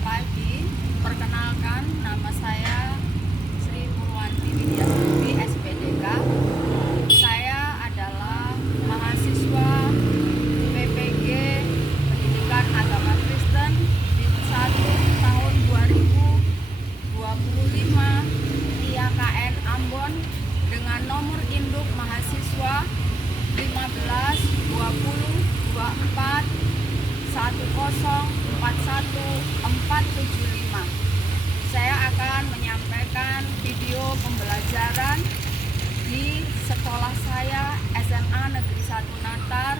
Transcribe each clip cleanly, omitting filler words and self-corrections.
pagi. Perkenalkan, nama saya Sri Purwanti Widyasuti, SPDK. Saya adalah mahasiswa PPG Pendidikan Agama Kristen Divisi 1 tahun 2025 IAKN Ambon dengan nomor induk mahasiswa 15 20 24 1041475. Saya akan menyampaikan video pembelajaran di sekolah saya SMA Negeri 1 Natar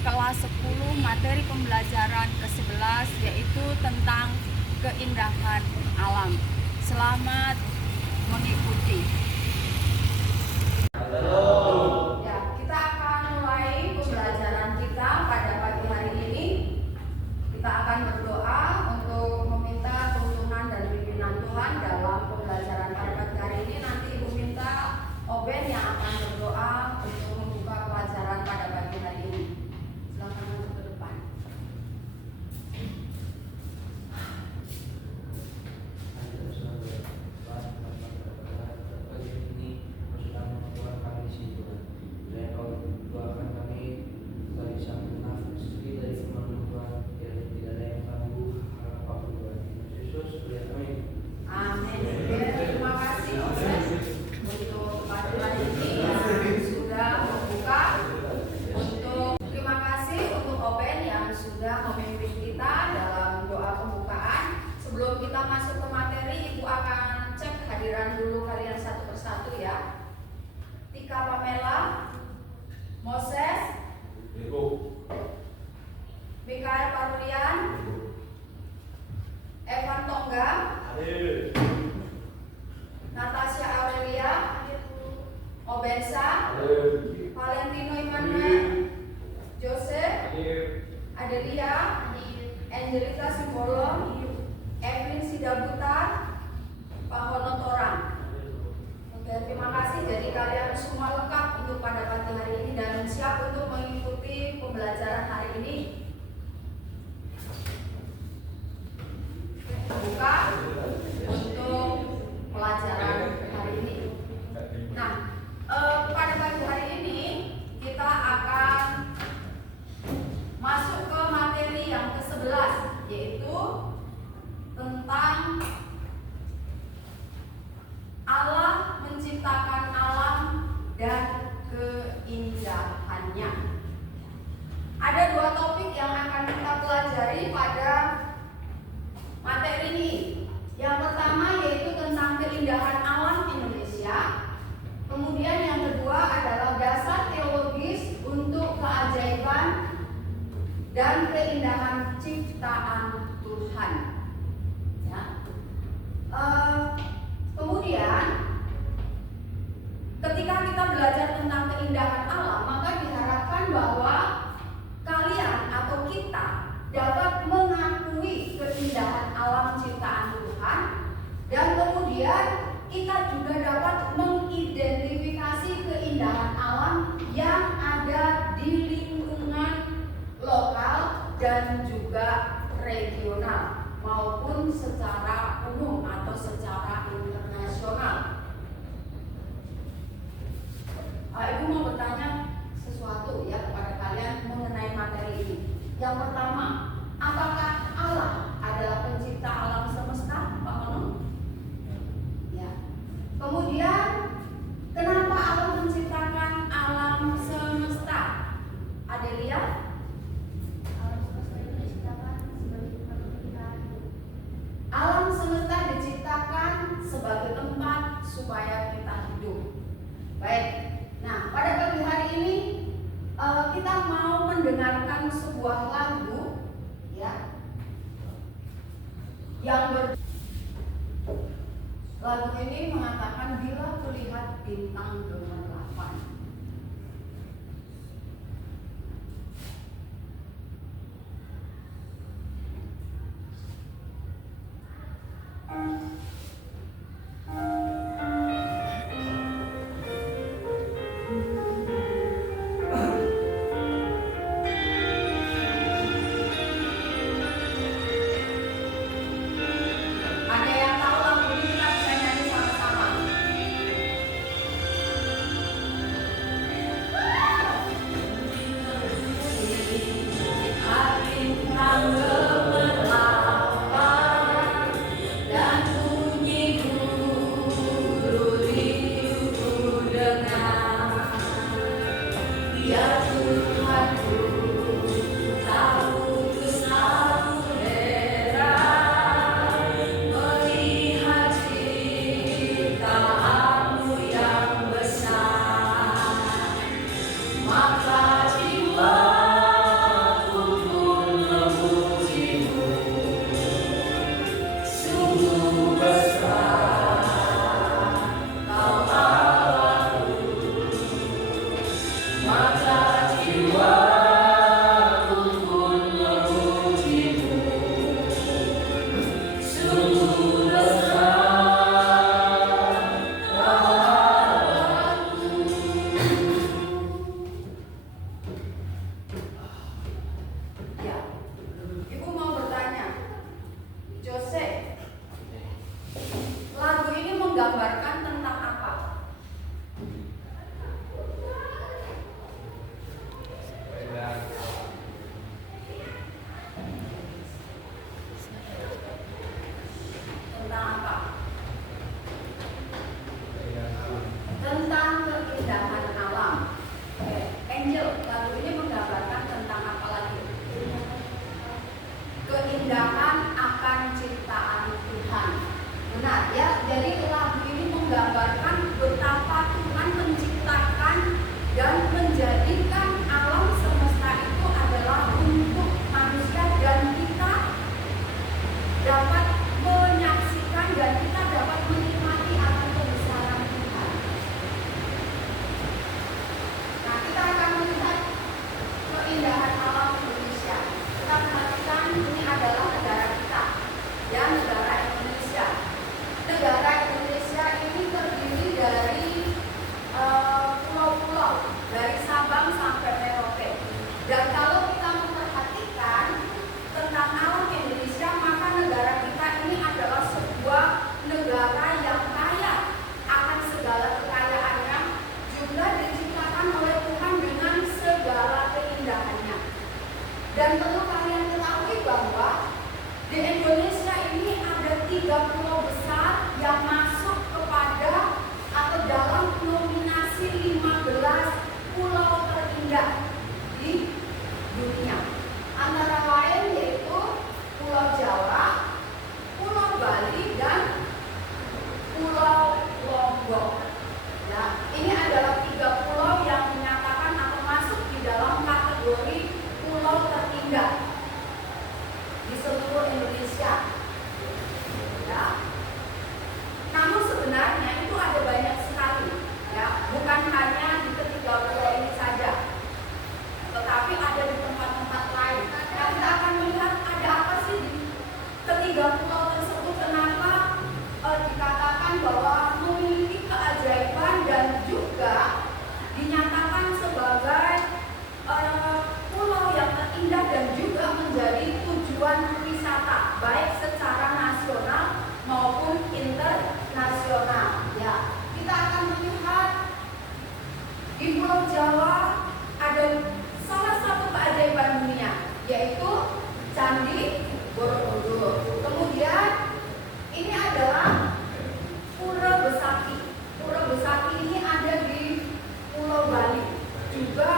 kelas 10 materi pembelajaran ke-11 yaitu tentang keindahan alam. Selamat mengikuti. Ya, kita akan mulai pembelajaran kita pada pagi hari ini. Kita akan berdoa untuk meminta tuntunan dan bimbingan Tuhan dalam pembelajaran pada pagi hari ini. Nanti Ibu minta Oben yang akan berdoa untuk membuka pelajaran pada pagi hari ini. Silakan masuk ke depan. Amin. Terima kasih Oben untuk pelajaran ini yang sudah membuka. Terima kasih untuk Oben yang sudah memimpin kita dalam doa pembukaan. Sebelum kita masuk ke materi, Ibu akan cek kehadiran dulu kalian satu persatu ya. Tika Pamela, Moses, Mikael Parulian, Evan Tongga, Natasha Aurelia, Obensa, Valentino Immanuel, Joseph, Adelia, Angelita Simbolon, Evelyn Sidabuta, Pahono Torang. Oke, terima kasih. Jadi kalian semua lengkap untuk pada pagi hari ini dan siap untuk mengikuti pembelajaran hari ini. Buka untuk pelajaran hari ini. Nah, pada pagi hari ini kita akan masuk ke materi yang ke-11, yaitu tentang Allah menciptakan alam dan keindahannya. Ada dua topik yang akan kita pelajari pada materi ini. Yang pertama yaitu tentang keindahan alam Indonesia. Kemudian yang kedua adalah dasar teologis untuk keajaiban dan keindahan ciptaan Tuhan. Ya. Kemudian ketika kita belajar tentang keindahan alam, maka diharapkan bahwa kalian atau kita dapat mengakui keindahan alam ciptaan Tuhan, dan kemudian kita juga dapat mengidentifikasi keindahan alam yang ada di lingkungan lokal dan juga regional maupun secara umum atau secara internasional. Ibu mau bertanya sesuatu ya kepada kalian mengenai materi ini. Yang pertama, apakah Allah adalah pencipta alam semesta, Pak Mono? Ya. Kemudian, kenapa Allah menciptakan alam semesta? Adelia? Alam semesta itu diciptakan sebagai tempat kita hidup. Alam semesta diciptakan sebagai tempat supaya kita hidup. Baik. Nah, pada pagi hari ini kita mau mendengarkan sebuah lagu ya yang lagu ini mengatakan bila kulihat bintang gemerlapan. keindahan akan ciptaan Tuhan. Benar ya, jadi lagu ini menggambarkan betapa Tuhan menciptakan dan menjadikan alam semesta itu adalah untuk manusia, dan kita dapat menyaksikan dan kita dapat menikmati akan kebesaran Tuhan. Nah, kita akan melihat keindahan alam Indonesia. Kita perhatikan ini adalah negara kita, ya, negara Indonesia. Negara Indonesia ini terdiri dari pulau-pulau, dari Sabang sampai Merauke. Dan kalau kita memperhatikan tentang alam Indonesia, maka negara kita ini adalah sebuah negara yang kaya akan segala kekayaannya, juga diciptakan oleh Tuhan dengan segala keindahannya. Dan perlu kalian ketahui bahwa di Indonesia ini ada 3 pulau besar yang masuk kepada atau dalam nominasi 15 pulau terindah di dunia. Antara lain yaitu Pulau Jawa, Pulau Bali, dan Pulau Lombok. Ya, ini adalah 3 pulau yang menyatakan atau masuk di dalam kategori pulau terindah di seluruh Indonesia. Ya. Namun sebenarnya itu ada banyak sekali, ya, bukan hanya di ketiga pulau ini saja, tetapi ada di tempat-tempat lain. Nah, kita akan melihat ada apa sih di ketiga pulau tersebut, kenapa dikatakan bahwa memiliki keajaiban dan juga dinyatakan sebagai pulau yang terindah dan juga menjadi tujuan wisata baik secara nasional maupun internasional. Ya, kita akan melihat di Pulau Jawa ada salah satu keajaiban dunia, yaitu Candi Borobudur. Kemudian ini adalah Pura Besaki. Pura Besaki ini ada di Pulau Bali. Juga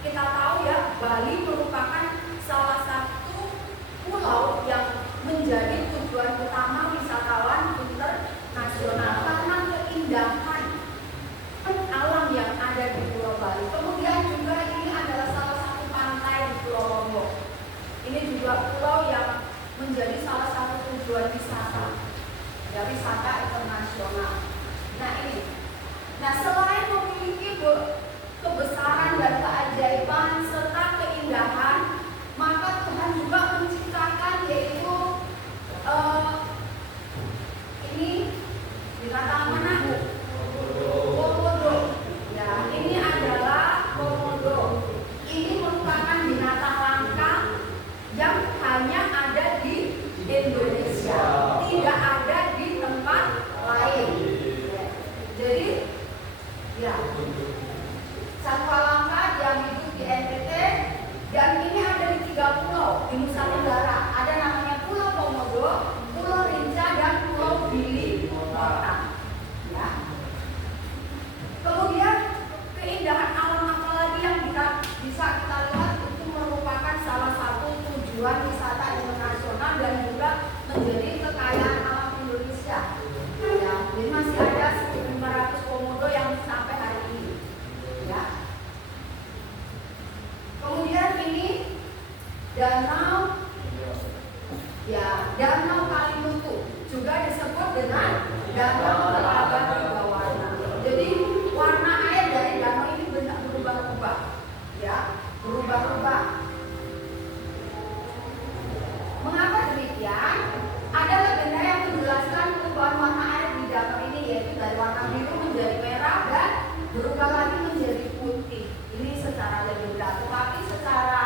kita tahu ya, Bali merupakan salah satu pulau yang menjadi tujuan utama wisatawan internasional karena keindahan alam yang ada di Pulau Bali. Kemudian juga ini adalah salah satu pantai di Pulau Lombok. Ini juga pulau yang menjadi salah satu tujuan wisata, ya, wisata internasional. Nah ini, nah selain memiliki kebesaran dan keajaiban serta keindahan, maka Tuhan juga menciptakan yaitu ini binatang mana? Komodo. Ya, ini adalah komodo. Ini merupakan binatang langka yang hanya ada di Indonesia, tidak ada di tempat lain. Jadi, ya, satwa langka yang hidup di NTT, dan ini ada di 3 pulau di Nusa Tenggara. Ada namanya Pulau Komodo, Pulau Rinca, dan Pulau Gili Morang. Ya. Kemudian keindahan alam apa lagi yang bisa kita lihat itu merupakan salah satu tujuan wisata internasional dan juga menjadi kekayaan alam Indonesia. Ya, jadi masih ada 1.500 komodo yang sampai hari ini. Ya. Kemudian ini danau, ya, Danau Kalimutu juga disebut dengan Danau Telaga 3 warna. Jadi warna air dari danau ini berubah-ubah, ya, berubah-ubah. Mengapa demikian? Ada legenda yang menjelaskan perubahan warna air di danau ini, yaitu dari warna biru menjadi merah dan berubah lagi menjadi putih. Ini secara legenda, tetapi secara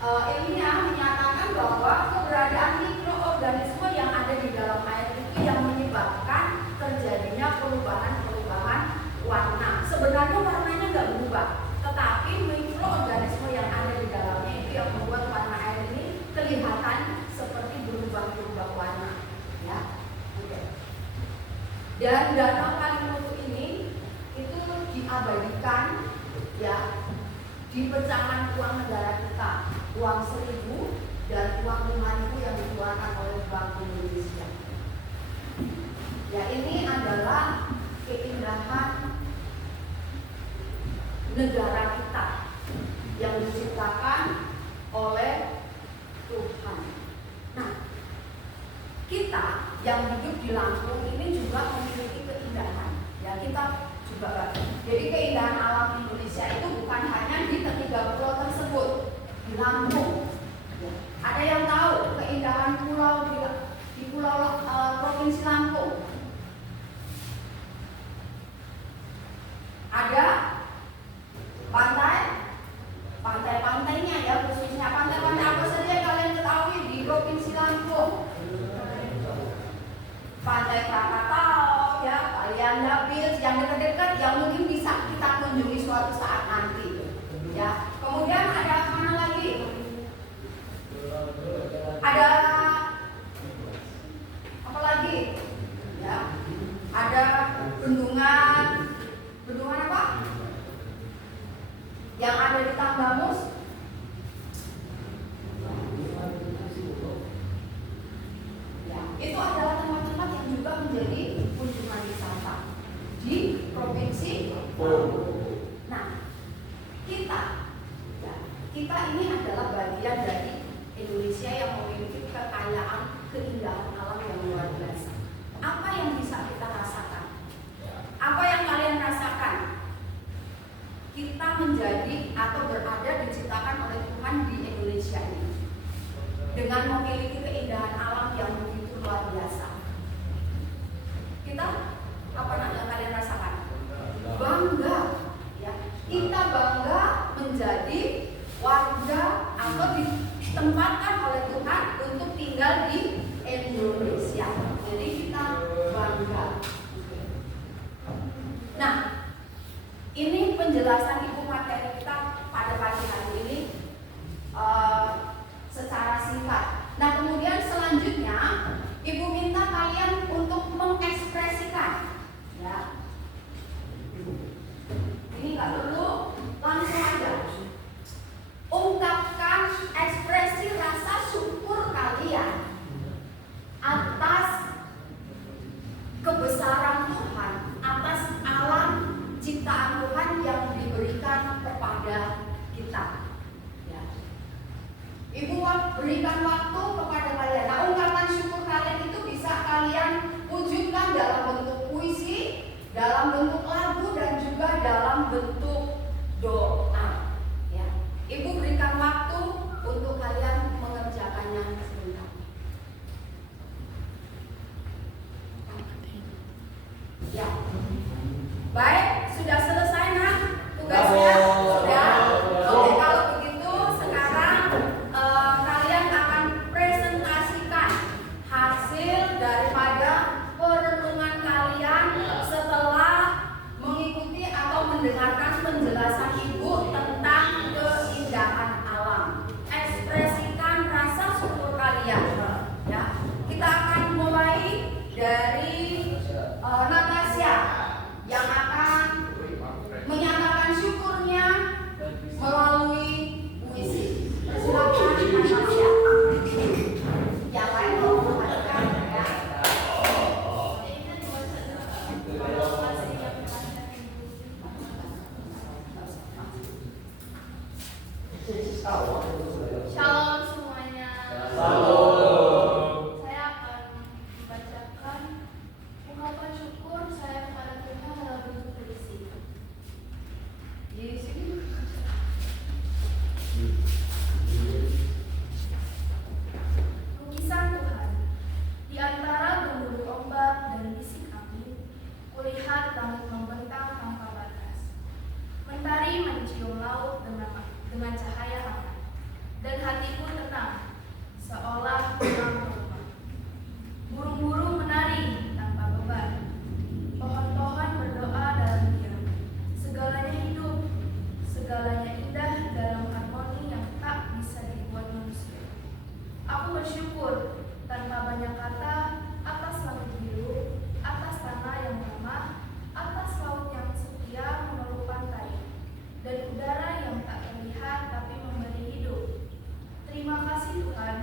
ilmiah menyatakan bahwa keberadaan mikroorganisme yang ada di dalam air itu yang menyebabkan terjadinya perubahan-perubahan warna. Sebenarnya warnanya nggak berubah, tetapi mikroorganisme yang ada di dalamnya itu yang membuat warna air ini kelihatan seperti berubah-ubah warna. Ya, oke. Dan Danau Kalimutu ini itu diabadikan, ya, di pecahan uang negara kita, uang 1.000, dan uang tunai yang dikeluarkan oleh Bank Indonesia. Ya, ini adalah keindahan negara kita yang diciptakan oleh Tuhan. Nah, kita yang hidup di Lampung ini juga memiliki keindahan. Ya, kita juga. Jadi keindahan alam Indonesia itu bukan hanya di ketiga pulau tersebut di Lampung. Ya. Ada yang tahu keindahan pulau di pulau Provinsi Lampung? Ada pantai-pantainya ya, khususnya pantai-pantai apa saja yang kalian ketahui di Provinsi Lampung? Pantai Krakatau ya, Alianda Beach yang dekat-dekat yang mungkin bisa kita kunjungi suatu saat nanti ya. Kemudian ada mana lagi? Ada apa lagi? Ya, ada bendungan apa? Yang ada di Tanggamus. Ya, itu adalah tempat-tempat yang juga menjadi kunjungan wisata di Provinsi Lampung. Nah, kita ini adalah bagian dari Indonesia yang memiliki kekayaan keindahan alam yang luar biasa. Apa yang bisa kita rasakan? Apa yang kalian rasakan? Kita menjadi atau berada diciptakan oleh Tuhan di Indonesia ini dengan memiliki keindahan alam yang begitu luar biasa. Kita apa yang kalian rasakan? Bangga, ya. Kita bangga menjadi warga atau ditempatkan oleh Tuhan untuk tinggal di Indonesia. Jadi kita bangga. Nah, ini penjelasan ibu materi kita pada pagi hari ini secara singkat. Nah, kemudian selanjutnya ibu minta kalian untuk mengekspresikan, ya. Ini nggak perlu, langsung aja ungkapkan ekspresi rasa syukur kalian atas kebesaran Tuhan, atas alam ciptaan Tuhan yang diberikan kepada kita. Ya. Ibu berikan waktu kepada kalian. Nah, ungkapan syukur kalian itu bisa kalian wujudkan dalam bentuk puisi, dalam bentuk lagu, dan juga dalam bentuk doa. Ya. Ibu berikan waktu untuk kalian mengerjakannya sebentar. Ya. Baik, sudah selesai nak tugasnya? Sudah? Oke, kalau begitu sekarang kalian akan presentasikan hasil daripada perenungan kalian setelah mengikuti atau mendengarkan penjelasan ibu tentang keindahan alam. Ekspresikan rasa syukur kalian. Ya, kita akan mulai dari Natasha yang akan menyatakan syukurnya melalui puisi. Silakan Natasha. Yang lain mau mengatakan ya. Shalom semuanya. Shalom. Saya akan membacakan ungkapan syukur saya kepada Tuhan dalam bentuk puisi. Di sini. Lukisan Tuhan. Di antara gemuruh ombak dan bisik angin, kulihat langit membentang tanpa batas. Mentari mencium laut dengan cahaya hangat, dan hatiku tenang, seolah pulang ke rumah. Burung-burung menari tanpa beban, pohon-pohon berdoa dalam diam. Segalanya hidup, segalanya indah dalam harmoni yang tak bisa dibuat manusia. Aku bersyukur tanpa banyak kata atas langit biru, atas tanah yang ramah, atas laut yang setia memeluk pantai, dan udara yang tak terlihat tapi memberi hidup. Terima kasih Tuhan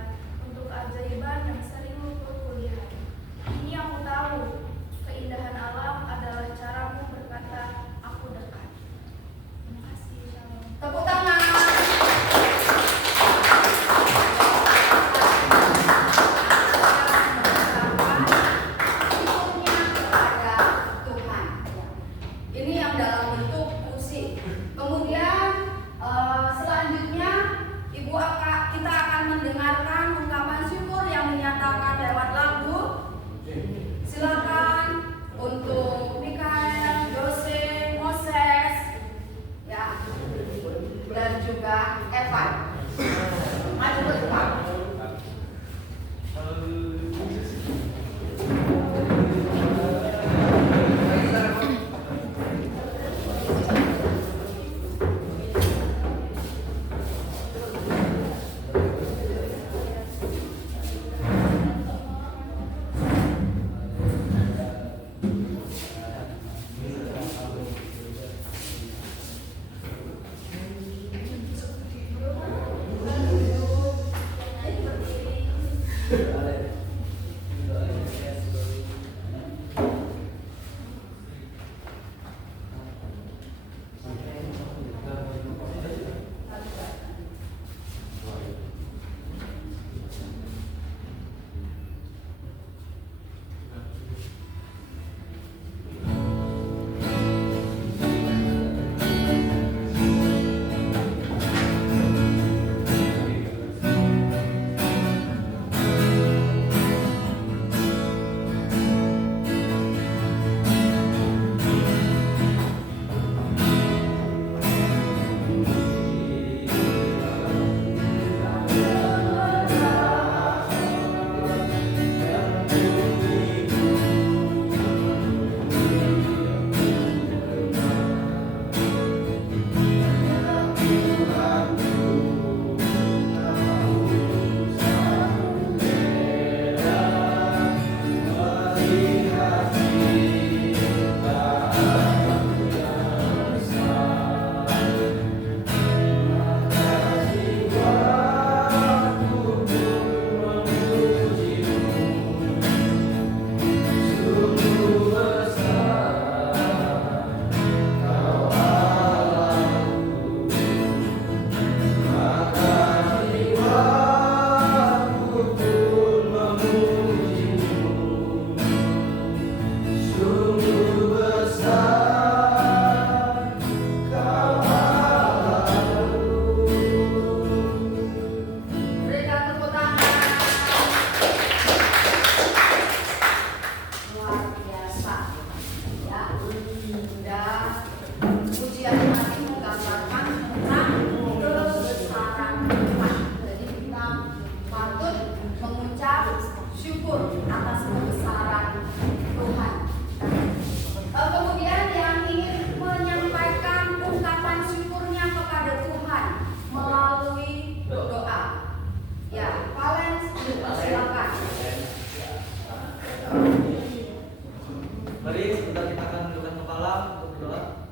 Mari sebentar kita akan menundukkan kepala untuk berdoa.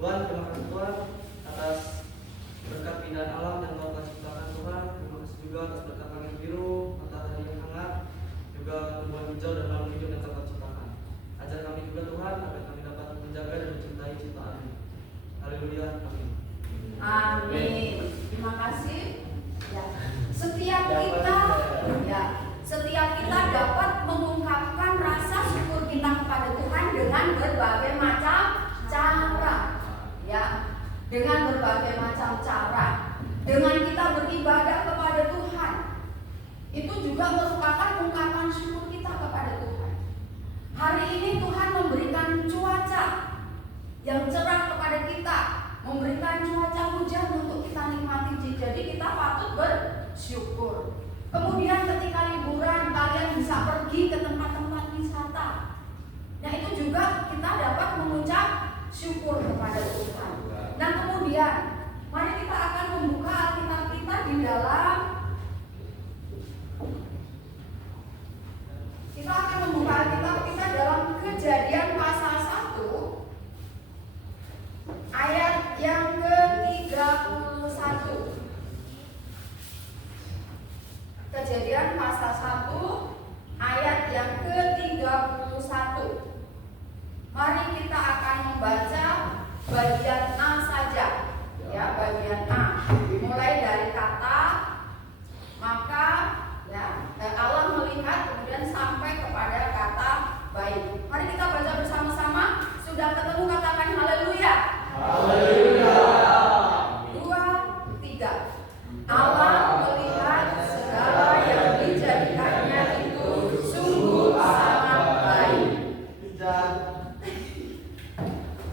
Tuhan, terima kasih Tuhan atas berkat keindahan alam yang Kau kasih ciptakan Tuhan. Terima kasih juga atas berkat langit biru, matahari yang hangat, juga tumbuhan hijau dan makhluk hidup yang Kau ciptakan. Ajar kami juga Tuhan agar kami dapat menjaga dan mencintai ciptaan. Haleluya, amin. Amin. Terima kasih. Ya. Setiap kita dapat mengungkapkan rasa syukur kita kepada Tuhan dengan berbagai macam cara. Ya. Dengan berbagai macam cara. Dengan kita beribadah kepada Tuhan. Itu juga merupakan ungkapan syukur kita kepada Tuhan. Hari ini Tuhan memberikan cuaca yang cerah kepada kita, memberikan cuaca hujan untuk kita nikmati. Jadi kita patut bersyukur. Kemudian ketika liburan kalian bisa pergi ke tempat-tempat wisata. Nah itu juga kita dapat mengucap syukur kepada Tuhan. Nah kemudian mari kita akan membuka Alkitab kita di dalam Kejadian pasal 1 ayat yang ke-31. Kejadian pasal 1 ayat yang ke-31. Mari kita akan membaca bagian A saja. Ya, bagian A. Mulai dari kata maka Allah melihat kemudian sampai kepada kata baik. Mari kita baca bersama-sama. Sudah ketemu katakan haleluya. Haleluya. 2, 3. Allah melihat segala yang dijadikannya itu sungguh sangat baik.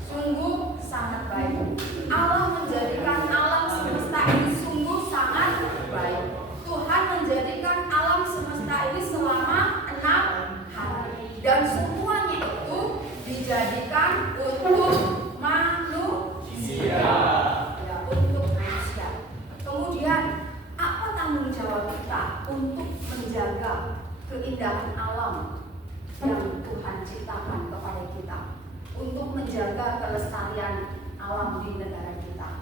Sungguh sangat baik. Allah menjadikan alam semesta ini sungguh sangat baik. Tuhan menjadikan alam semesta ini selama 6 hari. Dan semuanya itu dijadikan untuk manusia. Ya, untuk manusia. Kemudian, apa tanggung jawab kita untuk menjaga keindahan alam yang Tuhan ciptakan kepada kita? Untuk menjaga kelestarian alam di negara kita.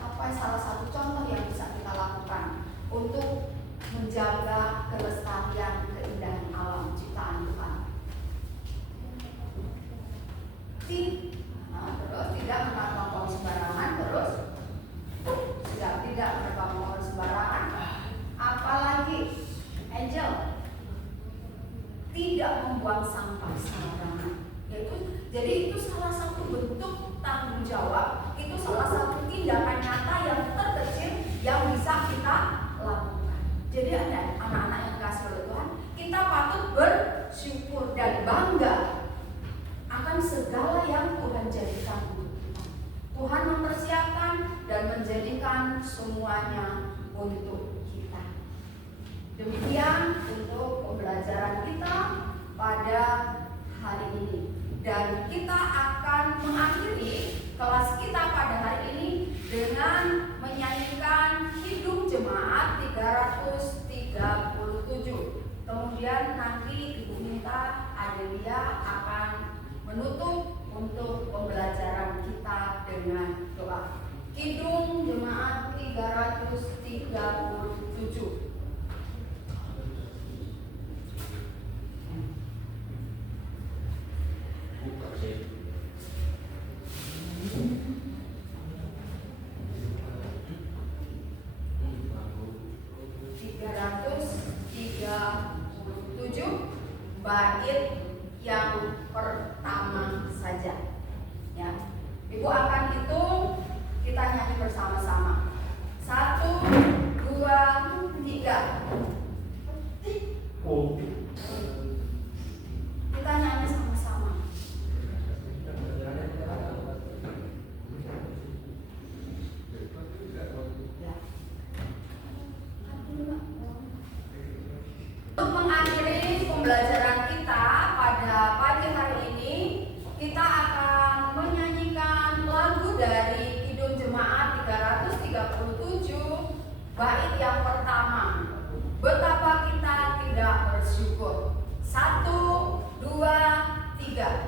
Apa salah satu contoh yang bisa kita lakukan untuk menjaga kelestarian keindahan alam ciptaan Tuhan? Terus tidak menebang pohon sembarangan, terus tidak menebang pohon sembarangan. Apalagi Angel, tidak membuang sampah sembarangan. Jadi itu salah satu bentuk tanggung jawab, itu salah satu tindakan nyata yang terkecil yang bisa kita lakukan. Jadi ada anak-anak yang dikasih oleh Tuhan, kita patut bersyukur dan bangga akan segala yang Tuhan jadikan untuk kita. Tuhan mempersiapkan dan menjadikan semuanya untuk kita. Demikian untuk pembelajaran kita pada hari ini. Dan kita akan mengakhiri kelas kita pada hari ini dengan menyanyikan Hidup Jemaat 337. Kemudian nanti Ibu Minta Adelia akan menutup untuk pembelajaran kita dengan doa. Kidung Jemaat 337. Bait yang pertama saja. Ya. Ibu akan hitung, kita nyanyi bersama-sama. 1, 2, 3. Kita nyanyi sama-sama. Ya. Untuk mengakhiri pembelajaran kita pada pagi hari ini, kita akan menyanyikan lagu dari Kidung Jemaat 337, bait yang pertama. Betapa kita tidak bersyukur. 1, 2, 3.